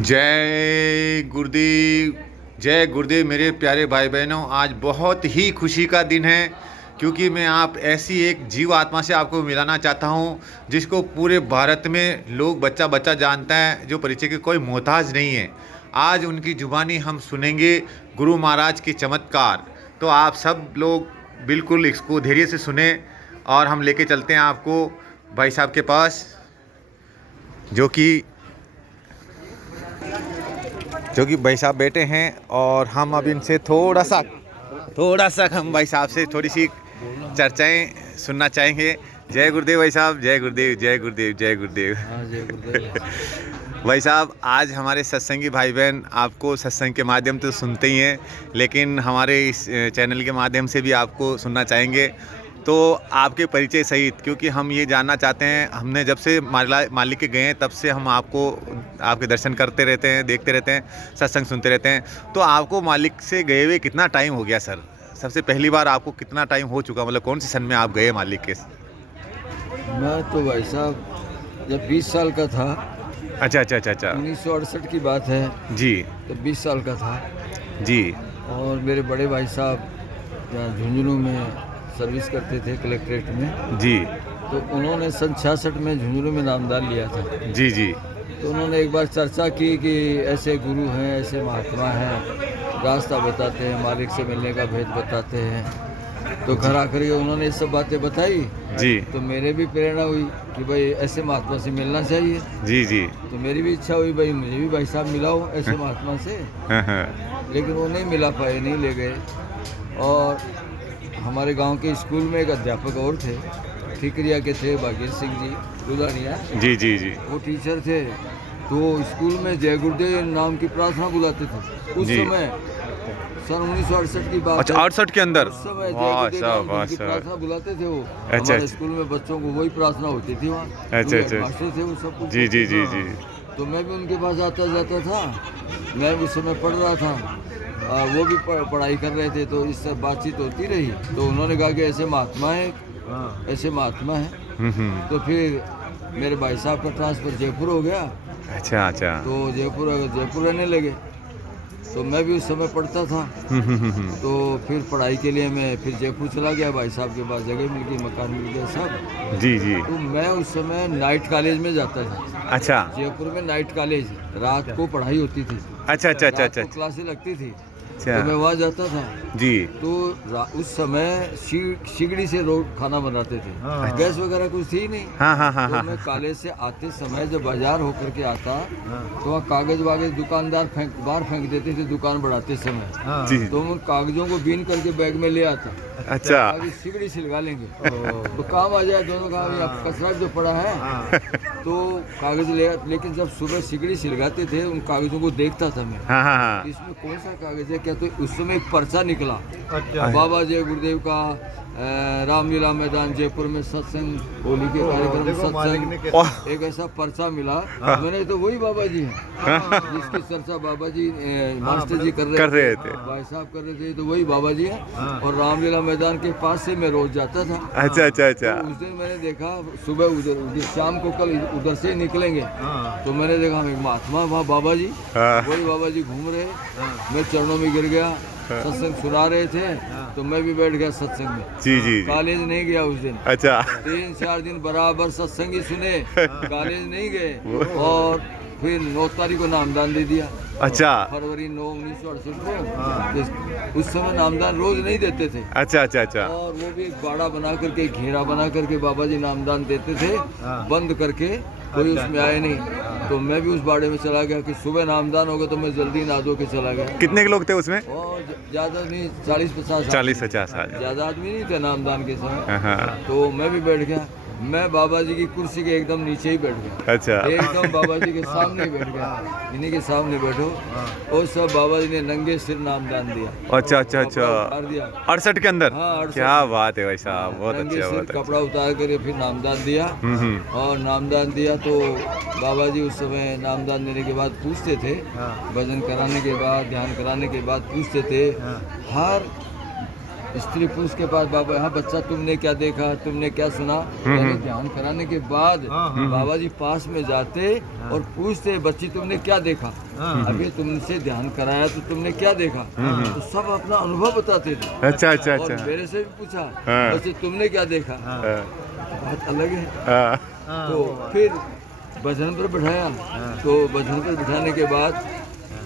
जय गुरुदेव। जय गुरुदेव। मेरे प्यारे भाई बहनों, आज बहुत ही खुशी का दिन है क्योंकि मैं आप ऐसी एक जीव आत्मा से आपको मिलाना चाहता हूँ जिसको पूरे भारत में लोग बच्चा बच्चा जानता है, जो परिचय के कोई मोहताज नहीं है। आज उनकी जुबानी हम सुनेंगे, गुरु महाराज के चमत्कार। तो आप सब लोग बिल्कुल इसको धैर्य से सुने और हम लेके चलते हैं आपको भाई साहब के पास, जो कि भाई साहब बैठे हैं। और हम अब इनसे थोड़ा सा हम भाई साहब से थोड़ी सी चर्चाएं सुनना चाहेंगे। जय गुरुदेव भाई साहब। जय गुरुदेव, जय गुरुदेव, जय गुरुदेव। जय गुरुदेव। भाई साहब, आज हमारे सत्संगी भाई बहन आपको सत्संग के माध्यम से सुनते ही हैं, लेकिन हमारे इस चैनल के माध्यम से भी आपको सुनना चाहेंगे। तो आपके परिचय सहित, क्योंकि हम ये जानना चाहते हैं, हमने जब से मालिक के गए हैं तब से हम आपके दर्शन करते रहते हैं, देखते रहते हैं, सत्संग सुनते रहते हैं। तो आपको मालिक से गए हुए कितना टाइम हो गया सर? सबसे पहली बार आपको कितना टाइम हो चुका, मतलब कौन से सन में आप गए मालिक के? मैं तो भाई साहब जब 20 साल का था। अच्छा। 1968 की बात है जी। तो 20 साल का था जी। और मेरे बड़े भाई साहब यहाँ झुंझुनू में सर्विस करते थे, कलेक्ट्रेट में। जी। तो उन्होंने सन 66 में झुंझुनू में नामदान लिया था। जी। जी। तो उन्होंने एक बार चर्चा की कि ऐसे गुरु हैं, ऐसे महात्मा हैं, रास्ता बताते हैं, मालिक से मिलने का भेद बताते हैं। तो घर आकर के उन्होंने ये सब बातें बताई जी। तो मेरे भी प्रेरणा हुई कि भाई ऐसे महात्मा से मिलना चाहिए। जी। जी। तो मेरी भी इच्छा हुई भाई मुझे भी भाई साहब मिलाओ ऐसे महात्मा से। लेकिन वो नहीं मिला पाए, नहीं ले गए। और हमारे गांव के स्कूल में एक अध्यापक और थे, ठिकरिया के थे, भागीर सिंह जी गुलानिया। जी। जी। जी। वो टीचर थे। तो स्कूल में जय गुरुदेव नाम की प्रार्थना बुलाते थे उस समय। सन 1968 की बात। अच्छा, 68 के अंदर? उस समय जय गुरुदेव नाम की प्रार्थना बुलाते थे वो। हमारे स्कूल में बच्चों को वही प्रार्थना होती थी वहाँ। अच्छा। मास्टर थे वो सब कुछ। जी। जी। जी। जी। तो मैं भी उनके पास आता जाता था। मैं उस समय पढ़ रहा था और वो भी पढ़ाई कर रहे थे, तो इससे बातचीत होती रही। तो उन्होंने कहा कि ऐसे महात्मा है, ऐसे महात्मा है। तो फिर मेरे भाई साहब का ट्रांसफ़र जयपुर हो गया। अच्छा। तो जयपुर रहने लगे। तो मैं भी उस समय पढ़ता था। तो फिर पढ़ाई के लिए मैं फिर जयपुर चला गया। भाई साहब के पास जगह मिल गई, मकान मिल गया सब। जी। जी। तो मैं उस समय नाइट कॉलेज में जाता था। अच्छा। जयपुर में नाइट कॉलेज, रात को पढ़ाई होती थी। अच्छा। क्लासें लगती थी। अच्छा। तो मैं वहाँ जाता था। जी। तो उस समय सिगड़ी से रोड खाना बनाते थे। गैस वगैरह कुछ थी नहीं। तो मैं कॉलेज से आते समय जब बाजार होकर के आता तो वहाँ कागज वागज दुकानदार बाहर फेंक देते थे दुकान बढ़ाते समय। तो मैं कागजों को बीन करके बैग में ले आता। अच्छा। सिगड़ी से लगा लेंगे तो काम आ जाए। दोनों काम, कचरा जो पड़ा है तो कागज ले। लेकिन जब सुबह सिगड़ी सिलगाते थे उन कागजों को देखता था मैं। इसमें कौन सा कागज है क्या? तो उस समय एक पर्चा निकला। बाबा जय गुरुदेव का रामलीला मैदान जयपुर में सत्संग, होली के कार्यक्रम में सत्संग, एक ऐसा पर्चा मिला। मैंने तो वही बाबा जी हैं जिसकी चर्चा बाबा जी मास्टर जी कर रहे थे, भाई साहब कर रहे थे। तो वही बाबा जी हैं। और रामलीला मैदान के पास से मैं रोज जाता था। अच्छा। तो उस दिन मैंने देखा सुबह उधर शाम को कल उधर से निकलेंगे। तो मैंने देखा महात्मा वहाँ बाबा जी, वही बाबा जी घूम रहे। मैं चरणों में गिर गया। सत्संग सुना रहे थे तो मैं भी बैठ गया सत्संग में। जी। कॉलेज नहीं गया उस दिन। अच्छा। 3-4 दिन बराबर सत्संग ही सुने, कॉलेज नहीं गए। और फिर 9 तारीख को नामदान दे दिया। अच्छा। फरवरी 9, 1968 को। उस समय नामदान रोज नहीं देते थे। अच्छा। और वो भी एक बाड़ा बना करके, घेरा बना करके बाबा जी नामदान देते थे, बंद करके, कोई उसमें आए नहीं। तो मैं भी उस बाड़े में चला गया कि सुबह नामदान होगा तो मैं जल्दी नहा धो के चला गया। कितने के लोग थे उसमें? और ज़्यादा नहीं, 40-50 ज़्यादा आदमी नहीं थे नामदान के समय। तो मैं भी बैठ गया। मैं बाबा जी की कुर्सी के एकदम नीचे ही बैठ गया। अच्छा। एकदम बाबा जी के सामने ही बैठ गया। इन्हीं के सामने बैठो। और सब बाबा जी ने नंगे सिर नामदान दिया। अच्छा। 68 के अंदर? हाँ। क्या बात है भाई साहब, बहुत अच्छा। कपड़ा उतार कर फिर नामदान दिया। और नामदान दिया तो बाबा जी उस समय नामदान देने के बाद पूछते थे, भजन कराने के बाद, ध्यान कराने के बाद पूछते थे, हर स्त्री पुरुष के पास बाबा, हाँ बच्चा तुमने क्या देखा, तुमने क्या सुना, यानी ध्यान कराने के बाद बाबा जी पास में जाते और पूछते बच्ची तुमने क्या देखा, अभी तुमसे ध्यान कराया तो तुमने क्या देखा, तो सब अपना अनुभव बताते थे। अच्छा अच्छा और अच्छा। मेरे से भी पूछा हाँ। बच्ची तुमने क्या देखा, बात अलग है। हाँ, तो फिर भजन पर बिठाया, तो भजन पर बिठाने के बाद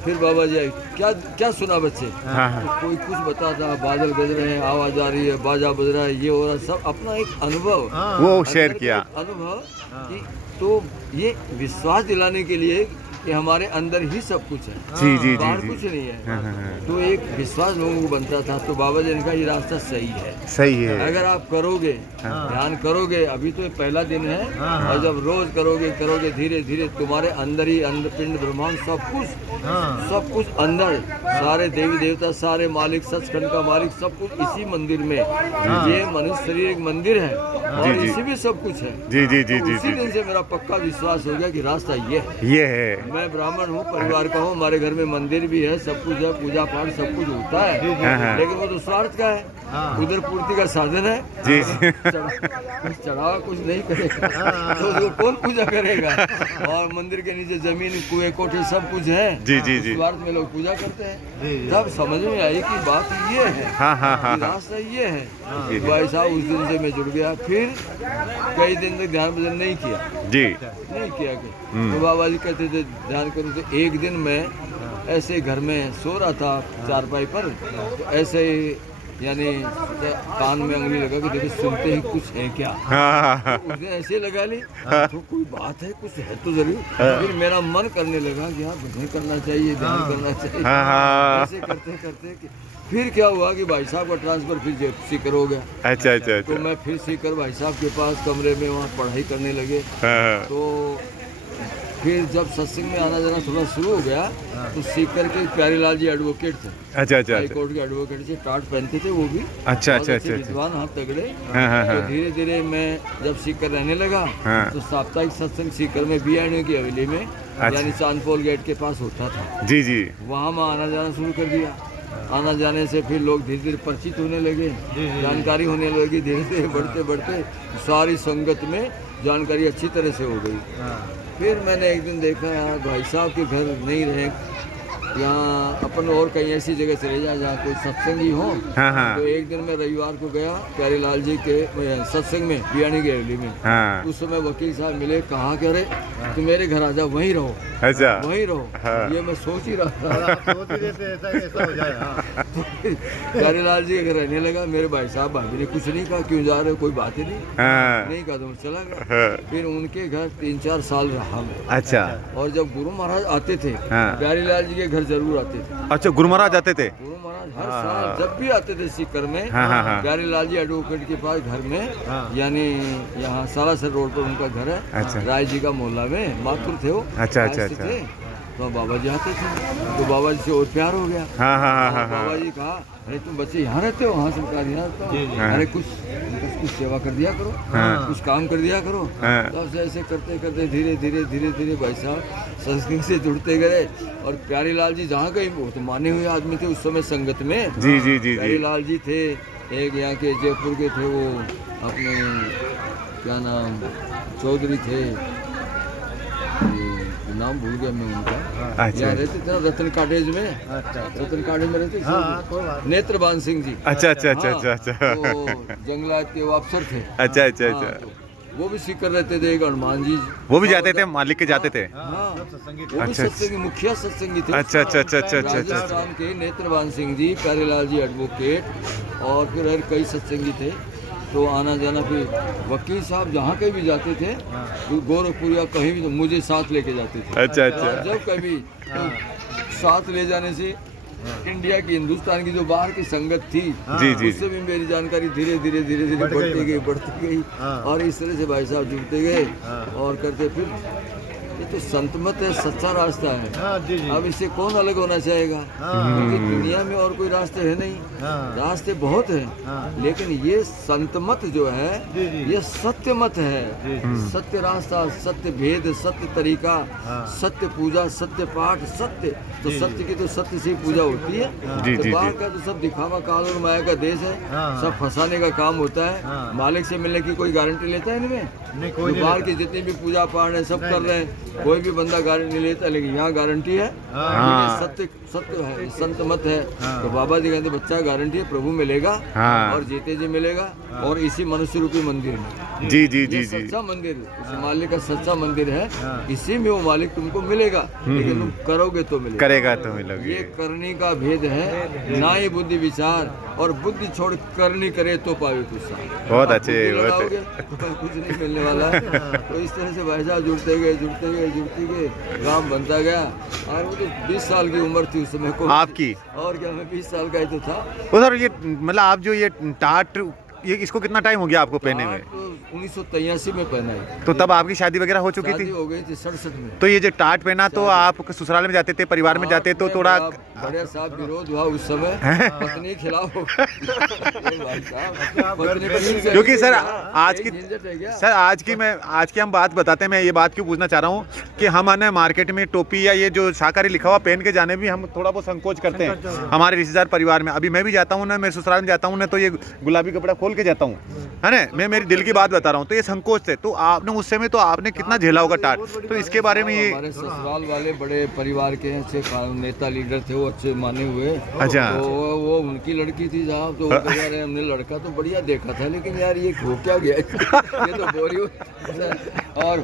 फिर बाबा जी आए, क्या क्या सुना बच्चे, तो कोई कुछ बताता, बादल गज रहे हैं, आवाज आ रही है, बाजा बज रहा है, ये हो रहा है, सब अपना एक अनुभव वो शेयर अंदर का किया। एक अनुभव कि तो ये विश्वास दिलाने के लिए कि हमारे अंदर ही सब कुछ है, जी जी जी बाहर जी। कुछ नहीं है। तो एक विश्वास लोगों को बनता था। तो बाबा जी ने कहा ये रास्ता सही है, सही है। अगर आप करोगे, ध्यान करोगे, अभी तो ये पहला दिन है, और जब रोज करोगे धीरे धीरे तुम्हारे अंदर ही अंदर पिंड ब्रह्मांड सब कुछ अंदर, सारे देवी देवता, सारे मालिक, सचखंड का मालिक, सब कुछ इसी मंदिर में। ये मनुष्य शरीर एक मंदिर है और जी। इसी में सब कुछ है। जी जी जी तो जी उसी जी। दिन से मेरा पक्का विश्वास हो गया कि रास्ता ये है। ये है। मैं ब्राह्मण हूँ, परिवार का हूँ, हमारे घर में मंदिर भी है, सब कुछ है, पूजा पाठ सब कुछ होता है, लेकिन वो तो स्वार्थ का है, उधर पूर्ति का साधन है। जी जी। चढ़ावा कुछ नहीं करेगा तो उसको कौन पूजा करेगा। और मंदिर के नीचे जमीन, कुएं, कोठे सब कुछ है। जी जी जी। स्वार्थ में लोग पूजा करते हैं। तब समझ में आई कि बात ये है, हाँ हाँ हाँ कि हाँ। रास्ता ये है। भाई साहब उस दिन से मैं जुड़ गया। फिर कई दिन तक ध्यान भजन नहीं किया, जी नहीं किया कि तो बाबा जी कहते थे ध्यान करो। तो एक दिन मैं ऐसे घर में सो रहा था चारपाई पर, तो ऐसे ही यानी कान में उंगली लगा कि देखो सुनते ही कुछ है क्या। हाँ हाँ उसने ऐसे लगा ली तो कोई बात है, कुछ है तो जरूर। फिर मेरा मन करने लगा कि हाँ भजन करना चाहिए, ध्यान करना चाहिए। हाँ। ऐसे करते करते फिर क्या हुआ कि भाई साहब का ट्रांसफर फिर सीकर हो गया। अच्छा अच्छा तो अच्छा। मैं फिर सीकर भाई साहब के पास कमरे में वहाँ पढ़ाई करने लगे। हाँ तो फिर जब सत्संग में आना जाना थोड़ा शुरू हो गया, तो सीकर के प्यारीलाल जी एडवोकेट थे, अच्छा अच्छा हाई अच्छा कोर्ट के एडवोकेट से, टाट पहनते थे वो भी। अच्छा बहुत अच्छा अच्छे अच्छा अच्छा। विद्वान, हाँ तगड़े। हाँ हाँ तो हाँ धीरे धीरे मैं जब सीकर रहने लगा, हाँ। तो साप्ताहिक सत्संग सीकर में बीआईडी की हवेली में, यानी चांदपोल गेट के पास होता था। जी जी। वहाँ मैं आना जाना शुरू कर दिया। आना जाने से फिर लोग धीरे धीरे परिचित होने लगे, जानकारी होने लगी, धीरे धीरे बढ़ते बढ़ते सारी संगत में जानकारी अच्छी तरह से हो गई। फिर मैंने एक दिन देखा यार भाई साहब के घर नहीं रहे, यहाँ अपन और कहीं ऐसी जगह चले जाए जहाँ कोई सत्संगी हो। हाँ हाँ तो एक दिन मैं रविवार को गया प्यारीलाल जी के सत्संग में बीआईडी की हवेली में। हाँ। उस समय वकील साहब मिले, कहा कि अरे तुम मेरे घर आ जाओ, वहीं रहो, अच्छा वहीं रहो। हाँ। ये मैं सोच ही रहा था। प्यारीलाल जी के घर रहने लगा। मेरे भाई साहब भाभी ने कुछ नहीं कहा, क्यों जा रहे हो, कोई बात ही नहीं, हाँ नहीं कहा तो मैं चला गया। हाँ। फिर उनके घर 3-4 साल रहा मैं। अच्छा और जब गुरु महाराज आते थे, हाँ। प्यारीलाल जी के घर जरूर आते थे। अच्छा गुरु महाराज जाते थे। गुरु महाराज हर साल जब भी आते थे सीकर में, हाँ, हाँ, हाँ। प्यारीलाल जी एडवोकेट के पास घर में, यानी यहाँ सालासर रोड पर उनका घर है, अच्छा। राय जी का मोहल्ला में, मातुर थे वो, अच्छा, अच्छा, रायस्थ अच्छा। थे। तो बाबा जी आते थे, तो बाबा जी से और प्यार हो गया। हाँ हाँ हाँ हाँ बाबा हाँ। जी कहा अरे तुम बच्चे यहाँ रहते हो, हाँ सरकार यहाँ रहता हूँ, हाँ। अरे कुछ सेवा कर दिया करो, हाँ। कुछ काम कर दिया करो। हाँ। तब से ऐसे करते करते धीरे धीरे भाई साहब संस्कृत से जुड़ते गए। और प्यारीलाल जी जहाँ गए वो तो माने हुए आदमी थे उस समय संगत में। जी जी जी जी। प्यारीलाल जी थे, एक यहाँ के जयपुर के थे, वो अपने क्या नाम चौधरी थे, नाम भूल गया मैं उनका। अच्छा। यहाँ रहते थे ना रतन कॉटेज में, रतन कॉटेज में रहते थे, नेत्रबान सिंह जी। अच्छा अच्छा अच्छा हाँ, अच्छा अच्छा। वो जंगलात के वो अफसर थे। अच्छा अच्छा हाँ, अच्छा। तो वो भी सीकर रहते थे। एक हनुमान जी वो भी जाते थे, मालिक के जाते थे। हाँ, वो भी अच्छा, सत्संगी, मुखिया सत्संगी थे। अच्छा अच्छा अच्छा अच्छा अच्छा अच्छा। राजस्थान के नेत्रबान सिंह जी, प्यारीलाल जी एडवोकेट, और फिर और कई सत्संगी थे। तो आना जाना, फिर वकील साहब जहाँ कहीं भी जाते थे, गोरखपुर या कहीं भी, तो मुझे साथ लेके जाते थे। अच्छा और अच्छा। जब कभी तो साथ ले जाने से इंडिया की, हिंदुस्तान की जो बाहर की संगत थी, जी जी। उससे भी मेरी जानकारी धीरे धीरे बढ़ती गई। और इस तरह से भाई साहब जुड़ते गए और करते। फिर ये तो संत मत है, सच्चा रास्ता है। हाँ जी जी। अब इससे कौन अलग होना चाहेगा? क्योंकि दुनिया में और कोई रास्ते है नहीं, रास्ते बहुत हैं, लेकिन ये संत मत जो है ये सत्य मत है, सत्य रास्ता, सत्य भेद, सत्य तरीका, सत्य पूजा, सत्य पाठ, सत्य। तो सत्य की तो सत्य से ही पूजा होती है। तो बाहर का तो सब दिखावा, काल और माया का देश है, सब फंसाने का काम होता है। मालिक से मिलने की कोई गारंटी लेता है इनमें? नहीं, कोई नहीं बाहर की जितनी भी पूजा पाठ है सब कर रहे हैं, कोई भी बंदा गारंटी नहीं लेता, लेकिन यहाँ गारंटी है। ये सत्य सत्य है, संत मत है। तो बाबा जी कहते बच्चा गारंटी है, प्रभु मिलेगा और जीते जी मिलेगा, और इसी मनुष्य रूपी मंदिर में। जी जी जी ये जी। सच्चा मंदिर, उस मालिक का सच्चा मंदिर है, इसी में वो मालिक तुमको मिलेगा, लेकिन तुम करोगे तो मिलेगा। करेगा तो मिलोगे। ये करने का भेद है, ना ही बुद्धि विचार, और बुद्धि छोड़ करनी करे तो पावे कुछ साथ। बहुत अच्छे, बुद्धि बहुत लगाओगे तो कुछ नहीं मिलने वाला है। तो इस तरह से भाई साहब जुड़ते गए जुड़ते गए जुड़ते गए, काम बनता गया। और वो तो 20 साल की उम्र थी उस समय को आपकी। और क्या, मैं 20 साल का ही तो था। वो सर ये मतलब आप जो ये टाट, ये इसको कितना टाइम हो गया आपको पहने हुए? तो 1983 में पहना है। तो तब आपकी शादी वगैरह हो चुकी शादी थी? हो गई थी 67 में। तो ये जो टाट पहना तो आप ससुराल में जाते थे, परिवार में जाते तो थोड़ा बड़े साहब विरोध हुआ उस समय, पत्नी खिलाफ हो भाई साहब, पत्नी पत्नी से- क्योंकि सर आज की झंझट है क्या? सर आज की हम बात बताते हैं। मैं ये बात क्यों पूछना चाह रहा हूँ कि हम आने मार्केट में टोपी या ये जो शाकाहारी लिखा हुआ पहन के जाने भी हम थोड़ा बहुत संकोच करते हैं हमारे रिश्तेदार परिवार में। अभी मैं भी जाता हूँ ना, मैं ससुराल में जाता हूँ ना, तो ये गुलाबी कपड़ा खोल के जाता हूँ, है ना। मैं मेरी दिल की बात बता रहा हूँ, तो ये संकोच थे। तो आपने उस समय तो आपने कितना झेला होगा टाट, तो इसके बारे में ये। हमारे ससुराल वाले बड़े परिवार के अच्छे नेता लीडर थे, वो अच्छे माने हुए। अच्छा। तो वो उनकी लड़की थी साहब, तो वो कह रहे हमने लड़का तो बढ़िया देखा था, लेकिन यार ये हो क्या गया ये तो बोरी और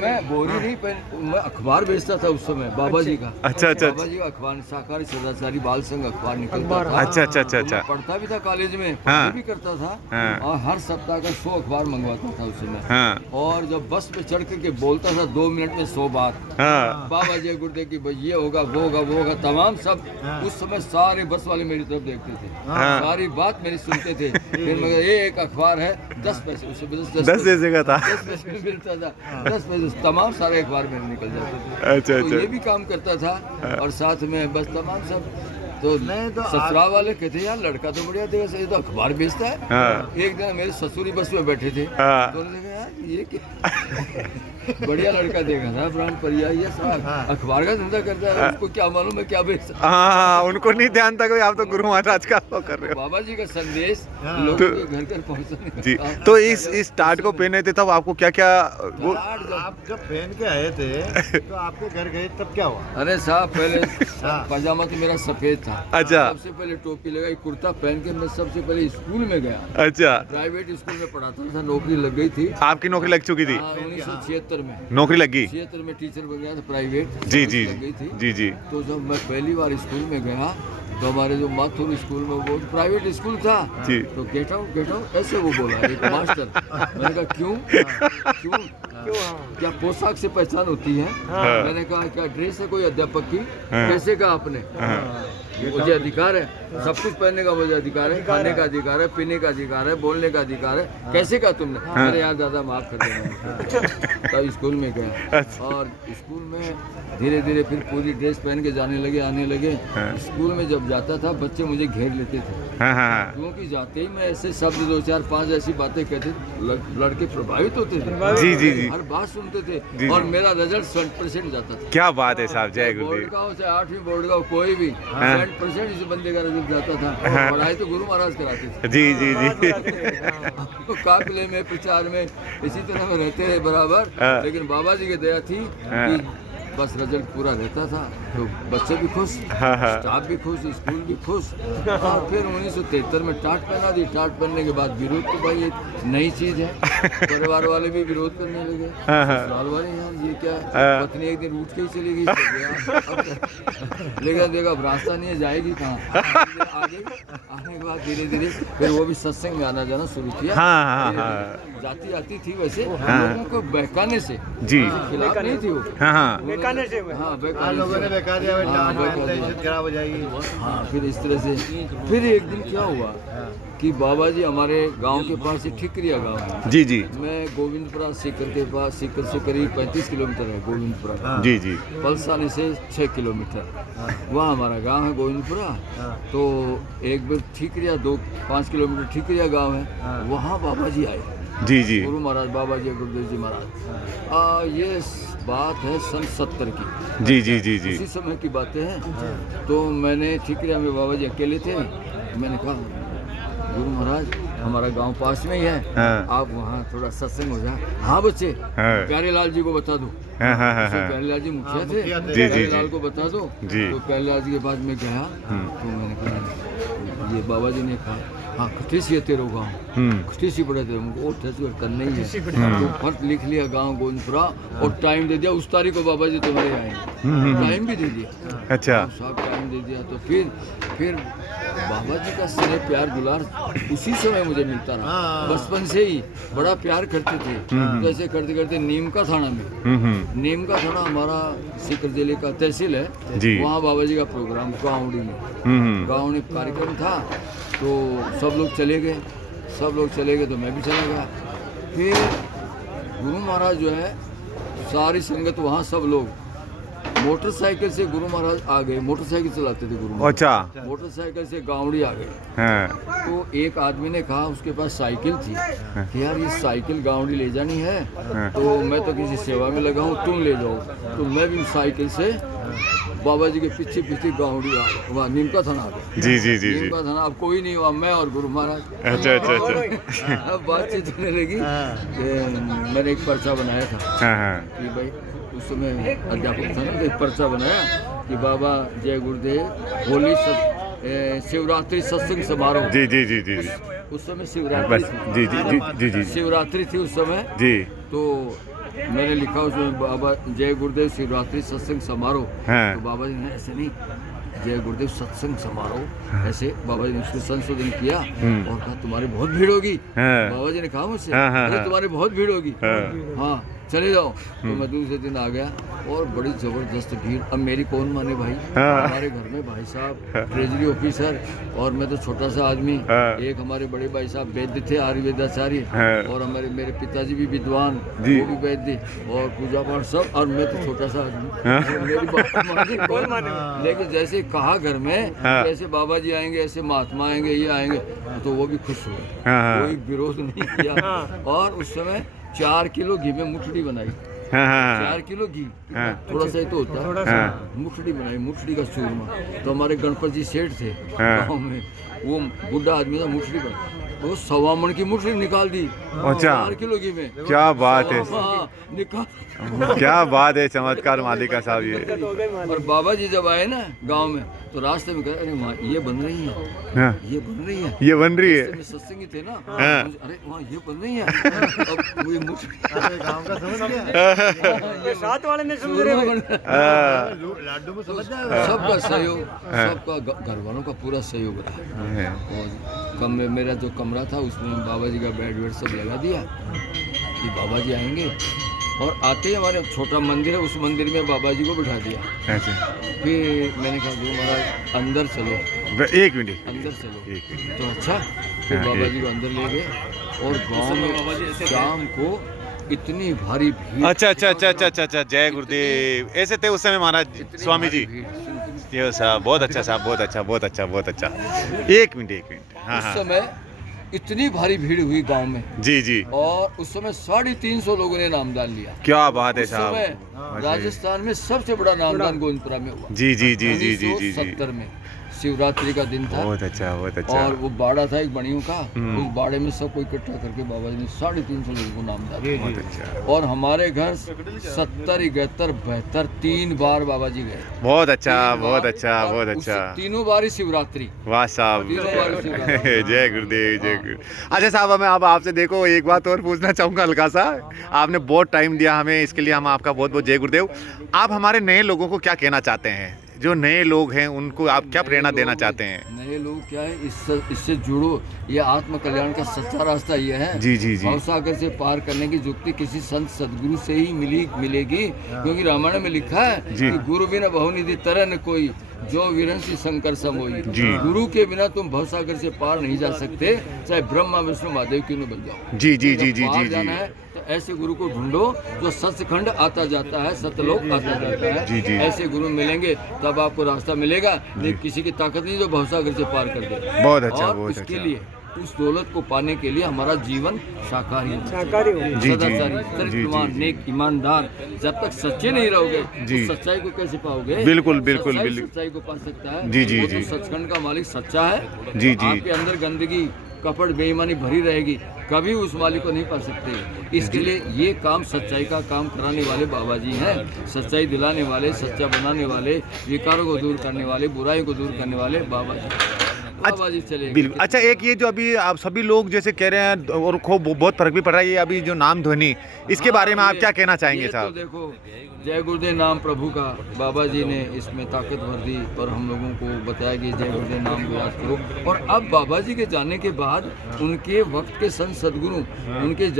मैं बोरी नहीं पहन, मैं अखबार बेचता था उस समय बाबा जी का। अच्छा अच्छा बाबा जी का अखबार, शाकाहारी सदाचारी बाल संघ अखबार निकलता था। अच्छा अच्छा अच्छा तो मैं अच्छा। पढ़ता भी था कॉलेज में, हाँ। पढ़ाई भी करता था, हाँ। और हर सप्ताह का 100 अखबार मंगवाता था उस समय। हाँ और जब बस पे चढ़ के बोलता था 2 मिनट में 100 बात, हाँ बाबा जी गुरुदेव की भाई ये होगा वो होगा वो होगा, तमाम सब। उस समय सारे बस वाले मेरी तरफ देखते थे, हाँ। सारी बात मेरी सुनते थे। फिर मगर ये एक अखबार है 10 पैसे, उससे 10 पैसे का था। 10 पैसे में मिलता था, 10 पैसे तमाम सारे अखबार मेरे निकल जाते थे। अच्छा तो ये अच्छा। भी काम करता था, और साथ में बस तमाम सब। तो नहीं तो ससुराल वाले कहते यार लड़का तो बढ़िया देगा, ये तो अखबार बेचता है। हाँ एक दिन मेरे ससुरी बस में बैठे थे, हाँ। तो उन्होंने कहा यार ये क्या बढ़िया लड़का देखा था, ब्राह्मण परिया, ये साहब अखबार का धंधा करता है, उसको क्या मालूम है क्या बेचता है। हाँ, उनको नहीं ध्यान था कोई, आप तो गुरु महाराज का वो कर रहे हो। बाबा जी का संदेश लोगों के घर घर पहुंचाने का जी। काम तो करता इस टाट को पहने थे तब आपको क्या क्या वो? है। जब- आप जब पहन के आए थे तो आपके घर गए तब क्या हुआ? अरे साहब पहले पजामा तो मेरा सफेद था। अच्छा सबसे पहले टोपी लगाई, कुर्ता पहन के मैं सबसे पहले स्कूल में गया। अच्छा। प्राइवेट स्कूल में पढ़ाता था, नौकरी लग गई थी। आपकी नौकरी लग चुकी थी? 1976 में नौकरी लगी? 76 में टीचर बन गया था, प्राइवेट जी जी लग गई थी। जी जी। तो जब मैं पहली बार स्कूल में गया, तो हमारे जो माथुर स्कूल में, वो प्राइवेट स्कूल था, जी। तो गेट आउट ऐसे वो बोला एक मास्टर। मैंने कहा क्यों क्यों क्या पोशाक से पहचान होती है? मैंने कहा क्या ड्रेस है कोई अध्यापक की? कैसे कहा आपने? मुझे अधिकार है, सब कुछ पहनने का मुझे अधिकार है, खाने का अधिकार है, पीने का अधिकार है, बोलने का अधिकार है। कैसे कहा तुमने? अरे यार दादा माफ कर देना। तब स्कूल में गया, और स्कूल में धीरे धीरे फिर पूरी ड्रेस पहन के जाने लगे, आने लगे। स्कूल में जब जाता था बच्चे मुझे घेर लेते थे, क्योंकि जाते ही मैं ऐसे शब्द 2 4 5 ऐसी बातें कहते, लड़के प्रभावित होते थे। जी जी जी। हर बात सुनते थे, जी, और जी। मेरा रिजल्ट 100% जाता था। क्या बात है साहब, जय बोर्ड गुरुदेव। का हो चाहे 8वीं बोर्ड का हो, कोई भी 100% इस बंदे का रिजल्ट जाता था। पढ़ाई तो गुरु महाराज कराते थे। जी जी जी। तो काफिले में, प्रचार में इसी तरह में रहते रहे बराबर, लेकिन बाबा जी की दया थी कि बस रिजल्ट पूरा रहता था, तो बच्चे भी खुश, स्टाफ भी खुश, स्कूल भी खुश। और फिर 1973 में टाट पहना दी। टाट पहनने के बाद विरोध, तो भाई ये नई चीज है, परिवार वाले भी विरोध करने लगे। ससुराल वाले यार ये क्या है? पत्नी एक दिन उठ के ही चली गई, लेकिन देखा अब रास्ता नहीं है, जाएगी कहाँ? आगे आने के बाद धीरे धीरे फिर वो भी सत्संग में आना जाना शुरू किया। जाती आती थी वैसे, लोगों को बहकाने से जी। खिलाफ नहीं थी वो। हाँ हाँ। उन्होंने बहकाने से हुआ। हाँ हाँ, बहकाने लोगों ने से। बहका दिया भाई, हाँ, डांट बहका दिया। इज्जत खराब हो जाएगी। हाँ फिर इस तरह से फिर एक दिन क्या हुआ कि बाबा जी हमारे गांव के पास ही ठिकरिया गांव है। जी जी मैं गोविंदपुरा सीकर के पास, सीकर से करीब 35 किलोमीटर है गोविंदपुरा। जी जी पलसानी से 6 किलोमीटर वहाँ हमारा गांव है गोविंदपुरा। तो एक बार ठिकरिया 5 किलोमीटर ठिकरिया गांव है, वहाँ बाबा जी आए, जी जी गुरु महाराज बाबा जी गुरुदेव जी महाराज। ये बात है सन 70 की, जी जी जी जी उसी समय की बातें हैं। तो मैंने ठिकरिया में बाबा जी अकेले थे, मैंने कहा गुरु महाराज हमारा गांव पास में ही है, हाँ। आप वहाँ थोड़ा सत्संग हो जाए। हाँ बच्चे, हाँ। प्यारे लाल जी को बता दो। हाँ हाँ हाँ उसमें हाँ प्यारे लाल जी मुखिया थे, मुखिया थे। जी, प्यारे जी, लाल जी। को बता दो। जी। तो प्यारे लाल जी के पास मैं गया, तो मैंने कहा ये बाबा जी ने कहा हाँ खटीसी है तेरो गाँव, खटीसी पड़े थे वो करना ही है। तो फट लिख लिया गाँव गोविंदपुरा और टाइम दे दिया, उस तारीख को बाबा जी तुम्हारे आएंगे, टाइम भी दे दिया। अच्छा साहब टाइम दे दिया। तो फिर बाबा जी का स्नेह प्यार दुलार उसी समय मुझे मिलता रहा। बचपन से ही बड़ा प्यार करते थे। तो ऐसे करते करते नीम का थाना में, नीम का थाना हमारा सीकर जिले का तहसील है, जी। वहाँ बाबा जी का प्रोग्राम गाँवड़ी में, गाँव में कार्यक्रम था। तो सब लोग चले गए, तो मैं भी चला गया। फिर गुरु महाराज जो है सारी संगत वहाँ सब लोग मोटरसाइकिल से गुरु महाराज आ गए, मोटरसाइकिल चलाते थे गुरु महाराज, अच्छा मोटरसाइकिल से गावड़ी आ गए। हाँ तो एक आदमी ने कहा, उसके पास साइकिल थी, कि यार ये साइकिल गावड़ी ले जानी है, तो मैं तो किसी सेवा में लगा हूँ, तुम ले जाओ। तो मैं भी साइकिल से बाबा जी के पीछे पीछे गावड़ी आ गया, वहाँ नीम का थाना आ गया। जी जी जी जी नीम का थाना अब कोई नहीं हुआ, मैं और गुरु महाराज। अच्छा अच्छा अच्छा अब बातचीत होने लगी। मैंने एक पर्चा बनाया था हाँ हाँ कि भाई उस समय अध्यापक था ना, तो एक पर्चा बनाया कि बाबा जय गुरुदेव होली शिवरात्रि सत्संग समारोह। जी जी जी जी जी उस समय शिवरात्रि बस थी। जी जी जी जी जी शिवरात्रि थी उस समय। जी तो मैंने लिखा उसमें बाबा जय गुरुदेव शिवरात्रि सत्संग समारोह। हाँ। तो बाबा जी ने ऐसे नहीं, जय गुरुदेव सत्संग समारोह, ऐसे बाबा जी ने उसको संशोधन किया और कहा तुम्हारी बहुत भीड़ होगी। हाँ। बाबा जी ने कहा मुझसे, हाँ, हाँ, अरे हाँ। तुम्हारी बहुत भीड़ होगी। हाँ। हाँ चले जाओ। तो मैं दूसरे दिन आ गया और बड़ी जबरदस्त भीड़। अब मेरी कौन माने भाई, हाँ। हमारे घर में भाई साहब ट्रेजरी ऑफिसर और मैं तो छोटा सा आदमी, हाँ। एक हमारे बड़े भाई साहब वैद्य थे आयुर्वेदाचार्य, हाँ। और हमारे मेरे पिताजी भी विद्वान, जी। वो भी वैद्य और पूजा पाठ सब, और मैं तो छोटा सा आदमी। हाँ। मेरी बात माने कौन माने। लेकिन जैसे कहा घर में हाँ। कि ऐसे बाबा जी आएंगे, ऐसे महात्मा आएंगे, ये आएंगे, तो वो भी खुश हुए, हाँ, हाँ। कोई विरोध नहीं किया। और उस समय 4 किलो घी में मुठड़ी बनाई, हाँ हाँ 4 किलो घी, हाँ। थोड़ा सा ही तो होता है। हाँ। मुठड़ी बनाई, मुठड़ी का चूरमा। तो हमारे गणपत जी सेठ थे हाँ। गाँव में, वो बुढ़ा आदमी था, मुठड़ी बना, वो 1.25 मन की मुठड़ी निकाल दी। अच्छा। 4 किलो घी में। क्या बात है, हाँ, निकाल। क्या बात है, चमत्कार मालिका साहब ये। और बाबा जी जब आए ना गांव में, तो रास्ते में कहे अरे वहाँ ये बन रही है, हाँ ये बन रही है। ये बन रही है। में सत्संगी थे ना, हाँ। अरे वहाँ ये बन रही है। अब वो मुठड़ी अरे गाँव का समझ गया, ये साथ वाले ने समझ चूरमा रहे बन लाडू में समझ जाएगा। सबका सहयोग, सबका घर वालों का पूरा सहयोग रहा। और कमरे, मेरा जो कमरा था उसमें बाबा जी का बेड वेड सब लगा दिया कि बाबा जी आएंगे। और आते ही हमारे छोटा मंदिर है, उस मंदिर में बाबा जी को बिठा दिया। अच्छा फिर मैंने कहा गुरु महाराज अंदर चलो, एक मिनट अंदर चलो। एक मिनट। तो अच्छा, फिर हाँ, बाबा एक- जी को अंदर ले गए। और गाँव में शाम को इतनी भारी भीड़, अच्छा अच्छा अच्छा अच्छा अच्छा अच्छा जय गुरुदेव। ऐसे थे उस समय महाराज इतनी स्वामी भारी जी। भीड़। ये साहब बहुत अच्छा साहब, बहुत अच्छा बहुत अच्छा बहुत अच्छा। एक मिनट हाँ उस हाँ समय इतनी भारी भीड़ हुई गांव में, जी जी और उस समय 350 लोगों ने नामदान लिया। क्या बात है उस समय साहब। राजस्थान में सबसे बड़ा नामदान गोविंदपुरा में हुआ। जी जी जी जी जी जी जी 1970 में शिवरात्रि का दिन था। बहुत अच्छा बहुत अच्छा। और वो बाड़ा था एक बणियों का, उस बाड़े में सबको इकट्ठा करके बाबा जी ने 350 लोगों को नामदान दिया। बहुत अच्छा और हमारे घर 70, 71, 72 3 बार बाबा जी गए। बहुत अच्छा 3 बहुत बार, अच्छा और बहुत उस अच्छा। तीनों बार ही शिवरात्रि। वाह साहब तीनों बार शिवरात्रि। जय गुरुदेव जय गुरु। अच्छा साहब, मैं अब आपसे देखो एक बात और पूछना चाहूँगा हल्का सा। आपने बहुत टाइम दिया हमें, इसके लिए हम आपका बहुत बहुत जय गुरुदेव। आप हमारे नए लोगों को क्या कहना चाहते हैं जो नए लोग हैं उनको आप क्या प्रेरणा देना चाहते हैं? नए लोग क्या है, इससे जुड़ो। ये आत्म कल्याण का सच्चा रास्ता ये है। जी जी जी। भवसागर से पार करने की युक्ति किसी संत सदगुरु से ही मिलेगी, क्योंकि रामायण में लिखा है कि गुरु बिना बहुनिधि तरह न कोई, जो विरंसी शंकर समोई। गुरु के बिना तुम भवसागर से पार नहीं जा सकते, चाहे ब्रह्मा विष्णु महादेव क्यों न बन जाओ। जी जी जी जी जी जाना है तो ऐसे गुरु को ढूंढो जो सचखंड आता जाता है, सतलोक आता जाता है। जी जी। ऐसे गुरु मिलेंगे तब आपको रास्ता मिलेगा, नहीं किसी की ताकत नहीं जो भवसागर से पार कर दे। बहुत अच्छा, और बहुत उसके अच्छा। लिए उस दौलत को पाने के लिए हमारा जीवन शाकाहारी जी, जी, चरित्रवान, जी। नेक, ईमानदार। जब तक सच्चे नहीं रहोगे जी। तो सच्चाई को कैसे पाओगे? बिल्कुल, बिल्कुल, सच्चाई बिल्कुल। सच्चाई को पा सकता है। जी, जी, वो तो जी। सचखंड का मालिक सच्चा है। जी, जी। आपके अंदर गंदगी, कपट, बेईमानी भरी रहेगी, कभी उस मालिक को नहीं पा सकते। इसके लिए ये काम, सच्चाई का काम कराने वाले बाबा जी हैं। सच्चाई दिलाने वाले, सच्चा बनाने वाले, विकारों को दूर करने वाले, बुराई को दूर करने वाले बाबा जी चले। बिल्कुल। अच्छा, एक ये जो अभी आप सभी लोग जैसे कह रहे हैं और खूब बहुत फर्क भी पड़ रहा है, ये अभी जो नाम ध्वनि, इसके बारे में आप क्या कहना चाहेंगे तो साहब? देखो, जय गुरुदेव नाम प्रभु का बाबा जी ने इसमें ताकत भर दी और हम लोगों को बताया कि जय गुरुदेव नाम को याद करो। और अब बाबा जी के जाने के बाद उनके वक्त के संत सदगुरु, उनके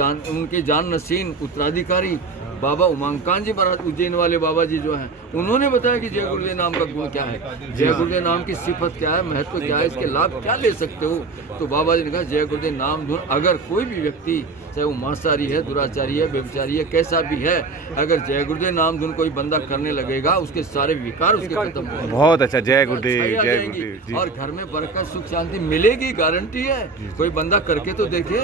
जान नसीन उत्तराधिकारी बाबा उमाकांत जी महाराज उज्जैन वाले बाबा जी जो हैं, उन्होंने बताया कि जय गुरुदेव नाम का गुण क्या है, जय गुरुदेव नाम की सिफत क्या है, महत्व क्या है, इसके लाभ क्या ले सकते हो। तो बाबा जी ने कहा जय गुरुदेव नाम धुन, अगर कोई भी व्यक्ति, चाहे वो मांसाहारी है, दुराचारी है, व्यभिचारी है, कैसा भी है, अगर जय गुरुदेव नाम धुन कोई बंदा करने लगेगा, उसके सारे विकार उसके खत्म हो। बहुत अच्छा, जय गुरुदेव, जय गुरुदेव जी। और घर में बरकत, सुख, शांति मिलेगी, गारंटी है। कोई बंदा करके तो देखे।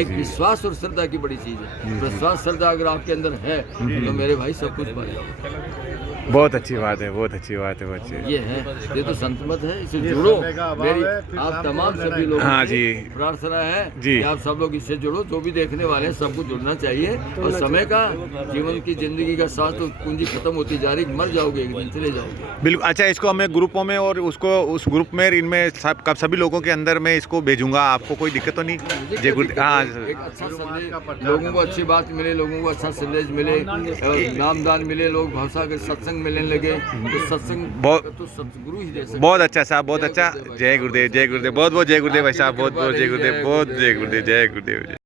एक विश्वास और श्रद्धा की बड़ी चीज है। विश्वास, श्रद्धा अगर आपके अंदर है तो मेरे भाई सब कुछ पा जाओगे। बहुत अच्छी बात है, बहुत अच्छी बात है, बहुत अच्छी। ये है, ये तो संत मत है, इसे जुड़ो। मेरी आप तमाम सभी लोग, हाँ जी, प्रार्थना है जी कि आप सब लोग इससे जुड़ो। जो भी देखने वाले हैं सबको जुड़ना चाहिए। और समय का, जीवन की जिंदगी का साथ तो पूंजी खत्म होती जा रही, मर जाओगे एक दिन, चले जाओगे। बिल्कुल। अच्छा, इसको हमें ग्रुपों में और उसको उस ग्रुप में इनमें सभी लोगों के अंदर मैं इसको भेजूंगा, आपको कोई दिक्कत तो नहीं? जय गुरुदेव। हाँ, एक अच्छा संदेश, लोगों को अच्छी बात मिले, लोगों को अच्छा संदेश मिले, नामदान मिले, लोग भवसागर सत्संग मिलने लगे, तो सत्संग तो सतगुरु ही दे सकते। बहुत अच्छा साहब, बहुत अच्छा। जय गुरुदेव, जय गुरुदेव, बहुत बहुत जय गुरुदेव भाई साहब, बहुत बहुत जय गुरुदेव, बहुत जय गुरुदेव, जय गुरुदेव।